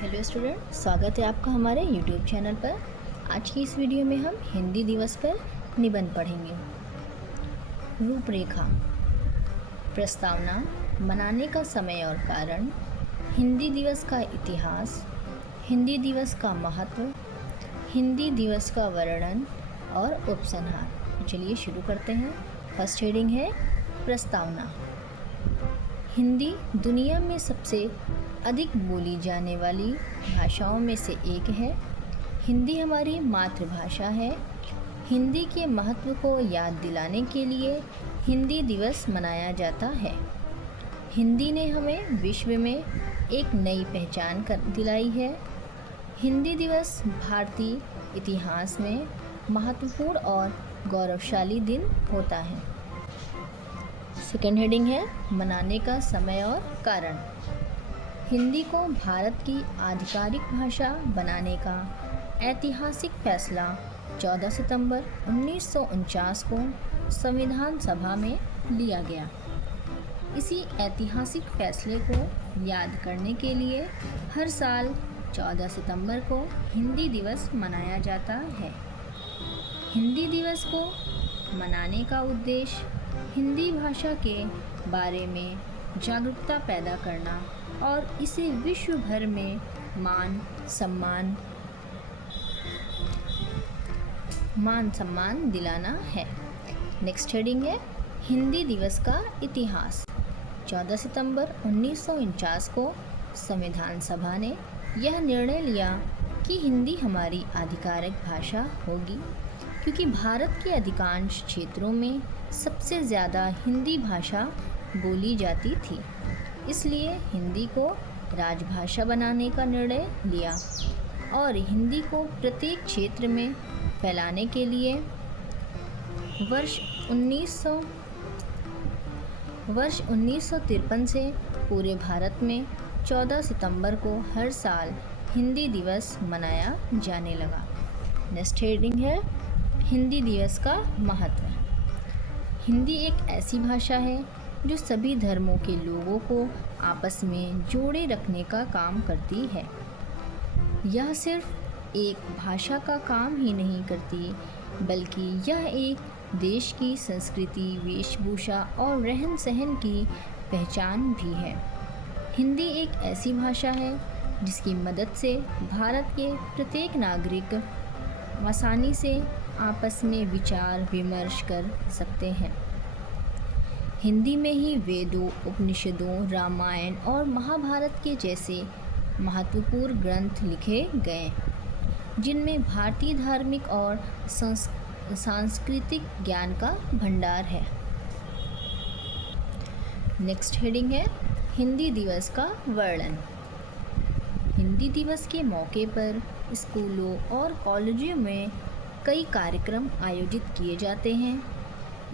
Hello student, स्वागत है आपका हमारे यूट्यूब चैनल पर। आज की इस वीडियो में हम हिंदी दिवस पर निबंध पढ़ेंगे। रूपरेखा, प्रस्तावना, मनाने का समय और कारण, हिंदी दिवस का इतिहास, हिंदी दिवस का महत्व, हिंदी दिवस का वर्णन और उपसंहार। चलिए शुरू करते हैं। फर्स्ट हेडिंग है प्रस्तावना। हिंदी दुनिया में सबसे अधिक बोली जाने वाली भाषाओं में से एक है। हिंदी हमारी मातृभाषा है। हिंदी के महत्व को याद दिलाने के लिए हिंदी दिवस मनाया जाता है। हिंदी ने हमें विश्व में एक नई पहचान दिलाई है। हिंदी दिवस भारतीय इतिहास में महत्वपूर्ण और गौरवशाली दिन होता है। सेकेंड हेडिंग है मनाने का समय और कारण। हिंदी को भारत की आधिकारिक भाषा बनाने का ऐतिहासिक फैसला 14 सितंबर 1949 को संविधान सभा में लिया गया। इसी ऐतिहासिक फैसले को याद करने के लिए हर साल 14 सितंबर को हिंदी दिवस मनाया जाता है। हिंदी दिवस को मनाने का उद्देश्य हिंदी भाषा के बारे में जागरूकता पैदा करना और इसे विश्व भर में मान सम्मान दिलाना है। नेक्स्ट हेडिंग है हिंदी दिवस का इतिहास। 14 सितंबर 1949 को संविधान सभा ने यह निर्णय लिया कि हिंदी हमारी आधिकारिक भाषा होगी, क्योंकि भारत के अधिकांश क्षेत्रों में सबसे ज़्यादा हिंदी भाषा बोली जाती थी। इसलिए हिंदी को राजभाषा बनाने का निर्णय लिया और हिंदी को प्रत्येक क्षेत्र में फैलाने के लिए वर्ष 1953 से पूरे भारत में 14 सितंबर को हर साल हिंदी दिवस मनाया जाने लगा। नेक्स्ट हेडिंग है हिंदी दिवस का महत्व। हिंदी एक ऐसी भाषा है जो सभी धर्मों के लोगों को आपस में जोड़े रखने का काम करती है। यह सिर्फ एक भाषा का काम ही नहीं करती, बल्कि यह एक देश की संस्कृति, वेशभूषा और रहन सहन की पहचान भी है। हिंदी एक ऐसी भाषा है जिसकी मदद से भारत के प्रत्येक नागरिक आसानी से आपस में विचार विमर्श कर सकते हैं। हिंदी में ही वेदों, उपनिषदों, रामायण और महाभारत के जैसे महत्वपूर्ण ग्रंथ लिखे गए, जिनमें भारतीय धार्मिक और सांस्कृतिक ज्ञान का भंडार है। नेक्स्ट हेडिंग है हिंदी दिवस का वर्णन। हिंदी दिवस के मौके पर स्कूलों और कॉलेजों में कई कार्यक्रम आयोजित किए जाते हैं।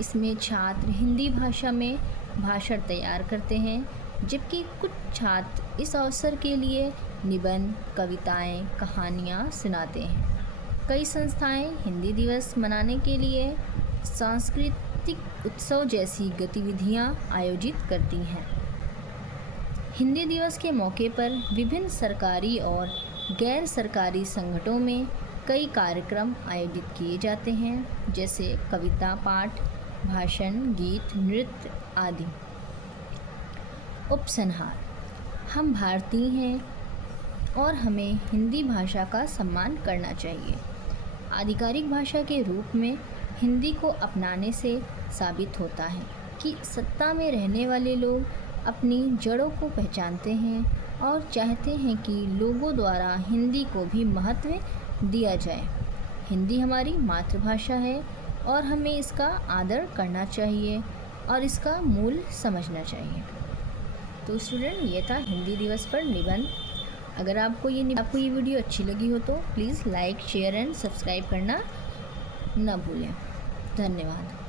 इसमें छात्र हिंदी भाषा में भाषण तैयार करते हैं, जबकि कुछ छात्र इस अवसर के लिए निबंध, कविताएं, कहानियाँ सुनाते हैं। कई संस्थाएं हिंदी दिवस मनाने के लिए सांस्कृतिक उत्सव जैसी गतिविधियां आयोजित करती हैं। हिंदी दिवस के मौके पर विभिन्न सरकारी और गैर सरकारी संगठनों में कई कार्यक्रम आयोजित किए जाते हैं, जैसे कविता पाठ, भाषण, गीत, नृत्य आदि। उपसंहार। हम भारतीय हैं और हमें हिंदी भाषा का सम्मान करना चाहिए। आधिकारिक भाषा के रूप में हिंदी को अपनाने से साबित होता है कि सत्ता में रहने वाले लोग अपनी जड़ों को पहचानते हैं और चाहते हैं कि लोगों द्वारा हिंदी को भी महत्व दिया जाए। हिंदी हमारी मातृभाषा है और हमें इसका आदर करना चाहिए और इसका मूल्य समझना चाहिए। तो स्टूडेंट, ये था हिंदी दिवस पर निबंध। अगर आपको ये वीडियो अच्छी लगी हो तो please like, share and subscribe करना न भूलें। धन्यवाद।